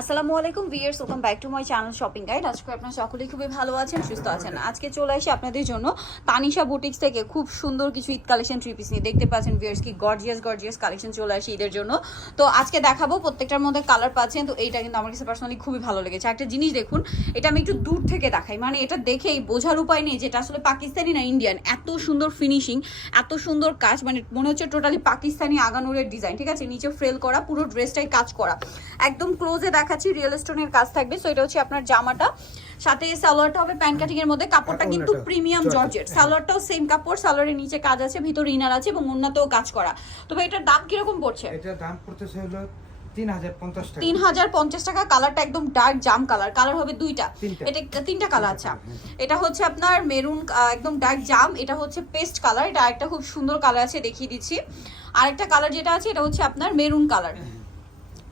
আসসালামু আলাইকুম viewers welcome back to my channel shopping guide. আজকে আপনারা সকলেই খুবই ভালো আছেন, সুস্থ আছেন। আজকে চলে আসি আপনাদের জন্য তানিশা বুটিক্স থেকে খুব সুন্দর কিছু ঈদ কালেকশন থ্রি পিস নিয়ে। দেখতে পাচ্ছেন ভিয়ার্স কি গর্জিয়াস গর্জিয়াস কালেকশন চলে আসে ঈদের জন্য। তো আজকে দেখাবো প্রত্যেকটার মধ্যে কালার পাচ্ছেন। তো এইটা কিন্তু আমার কাছে পার্সোনালি খুবই ভালো লেগেছে। একটা জিনিস দেখুন, এটা আমি একটু দূর থেকে দেখাই। মানে এটা দেখেই বোঝার উপায় নেই যেটা আসলে পাকিস্তানি না ইন্ডিয়ান এত সুন্দর ফিনিশিং এত সুন্দর কাজ মানে মনে হচ্ছে টোটালি পাকিস্তানি আগানুরের ডিজাইন ঠিক আছে? নিচে ফ্রেল করা, পুরো ড্রেসটাই কাজ করা। একদম ক্লোজে দেখাচ্ছি রিয়েল স্টোনের কাজ থাকবে। সো এটা হচ্ছে আপনার জামাটা। সাথে সালোয়ারটা হবে প্যান্ট কাটিং এর মধ্যে। কাপড়টা কিন্তু প্রিমিয়াম জর্জেট, হ্যাঁ। সালোয়ারটাও সেম কাপড় সালোয়ারের নিচে কাজ আছে ভিতরে ইনার আছে এবং অন্যতেও কাজ করা। তবে এটার দাম কীরকম পড়ছে? এটার দাম পড়তেছে হলো তিন হাজার পঞ্চাশ টাকা। কালারটা একদম ডার্ক জাম কালার। কালার হবে দুইটা। এটা তিনটা কালার আচ্ছা। হ্যাঁ। এটা হচ্ছে আপনার মেরুন একদম ডার্ক জাম। এটা হচ্ছে পেস্ট কালার। এটা একটা খুব সুন্দর কালার আছে দেখিয়ে দিচ্ছি। আরেকটা কালার যেটা আছে এটা হচ্ছে আপনার মেরুন কালার।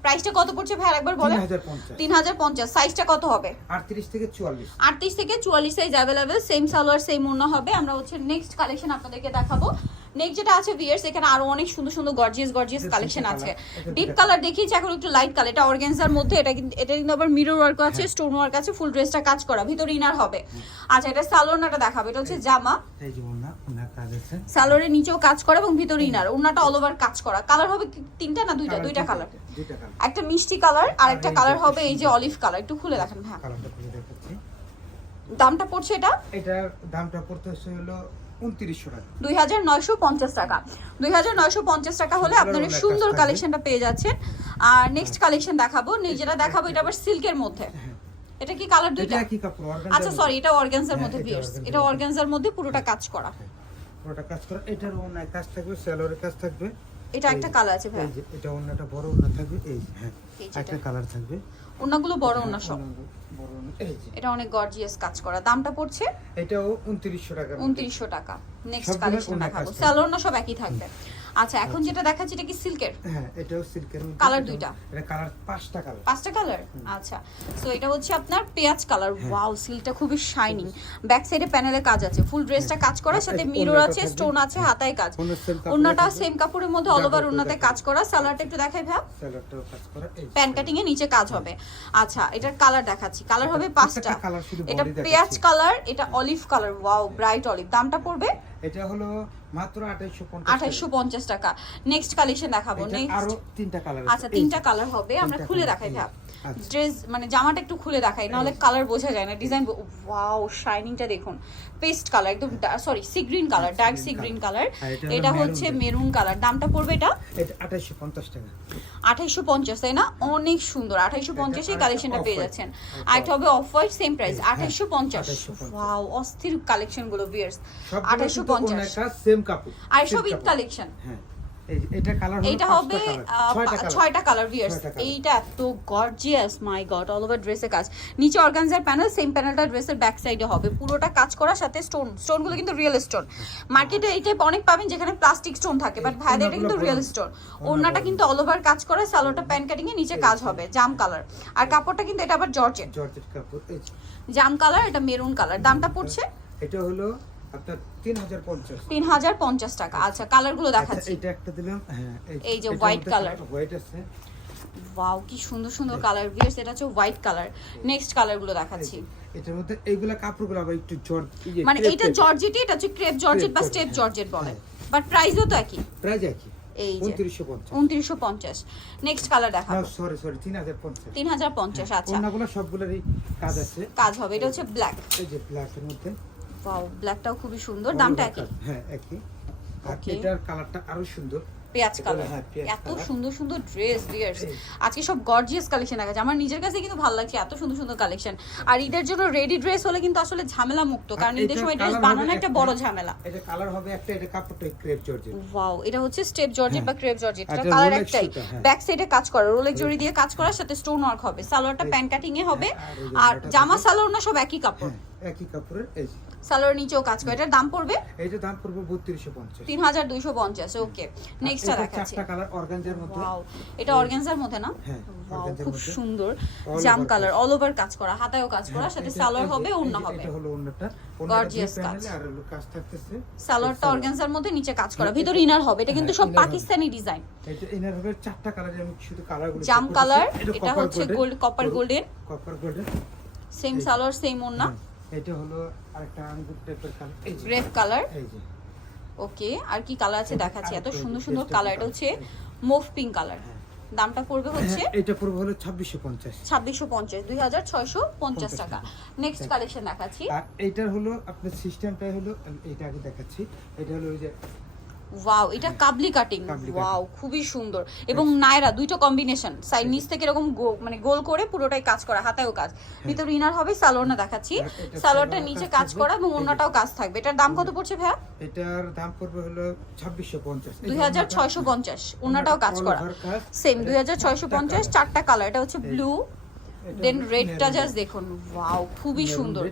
প্রাইসটা কত পড়ছে ভাই? একবার বলেন। তিন হাজার পঞ্চাশ। তিন হাজার পঞ্চাশ। সাইজটা কত হবে? আটত্রিশ থেকে চুয়াল্লিশ। আটত্রিশ থেকে চুয়াল্লিশ size available same salwar same ওড়না হবে। আমরা হচ্ছে নেক্সট কালেকশন আপনাদেরকে দেখাবো। নেক্সট যেটা আছে ভিয়ার্স এখানে আরও অনেক সুন্দর সুন্দর গর্জিয়াস গর্জিয়াস কালেকশন আছে। ডিপ কালার দেখিয়েছি এখন একটু লাইট কালার এটা অর্গানজার মধ্যে এটা কিন্তু এটা কিন্তু আবার মিরর ওয়ার্ক আছে স্টোন ওয়ার্ক আছে ফুল ড্রেসটা কাজ করা। ভিতরে ইনার হবে। আচ্ছা এটা সালোয়ারটা দেখাবে। এটা হচ্ছে জামা। এই যে সালোয়ারের নিচেও কাজ করা এবং ভিতরে ইনার ওনাটা অল ওভার কাজ করা। কালার হবে তিনটা না দুইটা? দুইটা কালার একটা মিষ্টি কালার আর একটা কালার হবে এই যে অলিভ কালার একটু খুলে দেখেন হ্যাঁ। দামটা পড়ছে এটা? এটার দামটা পড়তেছে হলো দুই হাজার নয়শো পঞ্চাশ টাকা। দুই হাজার নয়শো পঞ্চাশ টাকা হলে আপনার সুন্দর কালেকশনটা পেয়ে যাচ্ছেন। আর নেক্সট কালেকশন দেখাবো। দেখাবো এটা আবার সিল্কের মধ্যে। হ্যাঁ। এটা কি কালার দুইটা? এটা কি কাপড় organza আচ্ছা সরি এটা অর্গানজার হ্যাঁ, মধ্যে এটা এটা অর্গানজার মধ্যে পুরোটা কাজ করা। পুরোটা কাজ করা এটার ওনায় কাজ থাকবে স্যালোরের কাজ থাকবে। এটা একটা কালার আছে ভাই এই যে এটা ওনাটা বড় অন্য থাকবে এই হ্যাঁ একটা কালার থাকবে। ওনাগুলো বড় অন্য সব। এটা অনেক গর্জিয়াস কাজ করা। দামটা পড়ছে? এটাও উনত্রিশশো টাকা উনত্রিশশো টাকা। নেক্সট কালেকশন দেখাবো। স্যালোর না সব একই থাকবে। আচ্ছা এখন যেটা দেখাচ্ছি এটা কি সিল্কের হ্যাঁ এটাও সিল্কের এটাও- দুইটা? এটা কালার পাঁচটা কালার পাঁচটা কালার আচ্ছা সো এটা হচ্ছে আপনার পেঁয়াজ কালার হ্যাঁ। ওয়াও সিলটা খুবই শাইনিং ব্যাক সাইডে প্যানেলে কাজ আছে। ফুল ড্রেসটা কাজ করা সাথে মিরর আছে স্টোন আছে হাতায় কাজ। ওন্নাটা। সেম কাপড়ের মধ্যে অল ওভার ওন্নাতে কাজ করা। সালোয়ারটা একটু দেখাই ভাই স্যালাডটাও কাজ করা। এই প্যান কাটিং এ নিচে কাজ হবে। আচ্ছা এটার কালার দেখাচ্ছি। কালার হবে পাঁচটা। এটা। পেঁয়াজ কালার এটা olive colour wow bright olive দামটা পড়বে এটা হলো মাত্র আঠাইশো আঠাইশো পঞ্চাশ টাকা। নেক্সট কালেকশন দেখাবো আরও তিনটা কালার আচ্ছা তিনটা কালার হবে আমরা খুলে দেখাই ভাব। ড্রেস মানে জামাটা একটু খুলে দেখাই নাহলে কালার বোঝা যায় না ডিজাইন ওয়াও শাইনিংটা দেখুন। পেস্ট কালার একদম sorry sea green colour dark sea green colour এটা এটা হচ্ছে মেরুন কালার দামটা পড়বে এটা? এটা আঠাইশো পঞ্চাশ টাকা। আঠাইশো পঞ্চাশ তাই না? অনেক সুন্দর আঠাইশো পঞ্চাশে কালেকশনটা পেয়ে যাচ্ছেন। আর একটা হবে অফ হোয়াইট সেম প্রাইস হ্যাঁ, আঠাইশো পঞ্চাশ। 2850 ওয়াও অস্থির কালেকশনগুলো বিয়ার্স সবগুলো আঠাইশো কিন্তু পঞ্চাশ সেম কাপড় আর সব ঈদ কালেকশন হ্যাঁ। এই এটা কালার হবে ছয়টা কালার ভিয়ার্স এইটা এত gorgeous my god all over ড্রেসের কাজ। নিচে অর্গানজার প্যানেল সেম প্যানেলটা ড্রেসের ব্যাক সাইডে হবে। পুরোটা কাজ করার সাথে স্টোন স্টোনগুলো কিন্তু রিয়েল স্টোন মার্কেটে এই টাইপ অনেক পাবেন যেখানে প্লাস্টিক স্টোন থাকে বাট ভাইদের এটা কিন্তু রিয়েল। স্টোন ওড়নাটা কিন্তু অল ওভার কাজ করা সালোটা প্যান কাটিং এ নিচে কাজ হবে জাম কালার আর কাপড়টা কিন্তু এটা আবার জর্জেট জর্জেট কাপড় জাম কালার এটা মেরুন কালার দামটা পড়ছে? এটা হলো তিন হাজার পঞ্চাশ তিন হাজার পঞ্চাশ টাকা। আচ্ছা কালারগুলো দেখাচ্ছি। এটা একটা দিলাম হ্যাঁ এই যে white colour। হোয়াইট আছে। ওয়াও কি সুন্দর সুন্দর কালার ভিয়ার্স এটা হচ্ছে হোয়াইট কালার নেক্সট কালারগুলো দেখাচ্ছি। এটার মধ্যে এইগুলা কাপড়গুলো আবার একটু জর্জ মানে এইটা জর্জেটই এটা হচ্ছে ক্রেপ জর্জেট বা স্টেপ জর্জেট, জর্জেট বলে। হ্যাঁ। বাট প্রাইসও তো একই। প্রাইস একই। এই যে। উনত্রিশশো পঞ্চাশ। উনত্রিশশো পঞ্চাশ। নেক্সট কালার দেখাবো। সরি সরি তিন হাজার পঞ্চাশ তিন হাজার পঞ্চাশ আচ্ছা। ওনাগুলো সবগুলোরই কাজ আছে। কাজ হবে এটা হচ্ছে ব্ল্যাক এই যে ব্ল্যাকের মধ্যে। ওয়াও ব্ল্যাকটাও খুবই সুন্দর দামটা একই? হ্যাঁ একই। আর এটার কালারটা আরও সুন্দর। পেঁয়াজ কালার হ্যাঁ, এত সুন্দর সুন্দর ড্রেস আজকে সব গর্জিয়াস কালেকশন যায় আমার নিজের কাছে কিন্তু ভালো লাগছে এত সুন্দর সুন্দর কালেকশন আর ঈদের জন্য রেডি ড্রেস হলে কিন্তু আসলে ঝামেলা মুক্ত কারণ ঈদের সময় ড্রেস বানানো একটা বড় ঝামেলা। এটা কালার হবে একটা এটা কাপড়টা ক্রেপ জর্জেট ওয়াও এটা হচ্ছে স্টেপ জর্জেট বা হ্যাঁ। ক্রেপ জর্জেট এটা কালার একটাই। হ্যাঁ। ব্যাক সাইডে কাজ করা রোলেক জড়ি দিয়ে কাজ করার সাথে স্টোন ওয়ার্ক হবে। সালোয়ারটা প্যান কাটিং এ হবে। হ্যাঁ, আর জামা সালোয়ার না সব একই কাপড়। হ্যাঁ। একই কাপড়ের এই যে। সালোয়ার নিচেও কাজ করে এটার দাম পড়বে? এইটা দাম পড়বে বত্রিশশো পঞ্চাশ। তিন হাজার দুইশো পঞ্চাশ ওকে নেক্সটটা দেখাচ্ছি। চারটা কালার অর্গানজার মধ্যে। ওয়াও এটা অর্গানজার মধ্যে না? হ্যাঁ, খুব সুন্দর। জাম কালার। অল ওভার কাজ করা হাতায়ও কাজ করা হ্যাঁ, সাথে সালোয়ার হবে এই যে হবে এটা হলো অন্যটা Gorgeous কাজ। আর হলো কাজ থাকতেছে। সালোয়ারটা সালোয়ার। অর্গানজার মধ্যে নিচে কাজ করা। ভিতর ইনার হবে এটা কিন্তু হ্যাঁ, সব পাকিস্তানি ডিজাইন এটা ইনার হবে চারটা কালার আমি শুধু কালারগুলো জাম কালার এটা হচ্ছে gold copper golden copper golden same salwar same ওন্না এটা হলো আরেকটা আঙ্গুর টাইপের কালার রেড গ্রেপ কালার এই যে। ওকে আর কি কালার আছে? দেখাচ্ছি। এত সুন্দর সুন্দর কালার এটা হচ্ছে মুভ পিঙ্ক কালার হ্যাঁ। দামটা পড়বে হচ্ছে? হ্যাঁ, এটা পড়বে হলো ছাব্বিশশো পঞ্চাশ। ছাব্বিশশো পঞ্চাশ দুই হাজার ছয়শো পঞ্চাশ টাকা। টাকা। নেক্সট কালেকশন দেখাচ্ছি। আর এটার হলো আপনার সিস্টেমটাই হলো এটা আগে দেখাচ্ছি। এটা হলো ওই যে ওয়াও এটা কাবলি কাটিং ওয়াও খুবই সুন্দর। এবং নায়রা দুইটা কম্বিনেশন সাইড নিচ থেকে এরকম মানে গোল করে পুরোটাই কাজ করা হাতেও কাজ। ভিতরে ইনার হবে সালোয়ার না দেখাচ্ছি সালোয়ারটা নিচে কাজ করা এবং। অন্যটাও কাজ থাকবে। এটার দাম কত পড়ছে ভাইয়া? এটার দাম পড়বে হলো ছাব্বিশশো পঞ্চাশ। দুই হাজার ছয়শো পঞ্চাশ। অন্যটাও কাজ করা। সেম দুই হাজার ছয়শো পঞ্চাশ চারটা কালার এটা হচ্ছে ব্লু দেন রেডটা জাস্ট দেখুন। ওয়াও খুবই সুন্দর।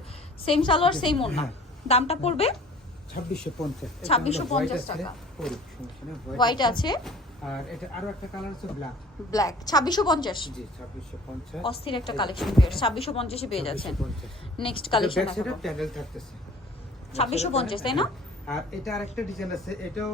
সেম সালোয়ার সেম ওন্না হ্যাঁ। দামটা পড়বে? ছাব্বিশশো পঞ্চাশ। টাকা। হোয়াইট আছে। আর এটা আরও একটা কালার আছে ব্ল্যাক ব্ল্যাক ছাব্বিশশো পঞ্চাশ। জি ছাব্বিশশো পঞ্চাশ। অস্থির একটা কালেকশন পেয়ার ছাব্বিশশো পঞ্চাশে। পেয়ে যাচ্ছেন নেক্সট কালেকশন দেখাবো। প্যানেল থাকতেছে। 2650 তাই না? আর এটা আরেকটা ডিজাইন আছে। এটাও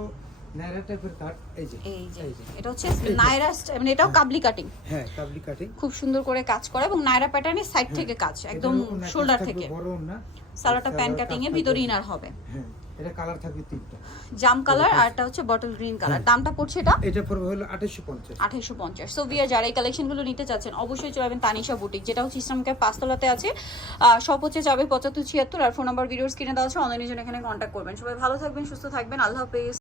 নাইরা টাইপের কাট এই যে এই যে। এটা হচ্ছে নায়রা মানে এটাও কাবলি কাটিং হ্যাঁ কাবলি কাটিং খুব সুন্দর করে কাজ করা এবং নায়রা প্যাটার্নের সাইড থেকে কাজ একদম শোল্ডার থেকে। বড় না। সালোয়ারটা প্যান কাটিং এ ভিতরে ইনার হবে। হ্যাঁ এটা কালার থাকবে তিনটা। জাম কালার আর এটা হচ্ছে বটল গ্রিন কালার। দামটা পড়ছে এটা? এটা পড়বে হলো আঠাশশো পঞ্চাশ। আঠাইশো পঞ্চাশ। সো বিয়ার যারা এই কালেকশনগুলো নিতে চাচ্ছেন অবশ্যই চলে যাবেন তানিশা বুটিক যেটা হচ্ছে ইসলামকে পাঁচতলাতে আছে। সব হচ্ছে যাবে পঁচাত্তর ছিয়াত্তর আর ফোন নাম্বার ভিডিওর স্ক্রিনে দেওয়া আছে। অনলাইনে জন্য এখানে কন্টাক্ট করবেন। সবাই ভালো থাকবেন সুস্থ থাকবেন। আল্লাহ হাফেজ।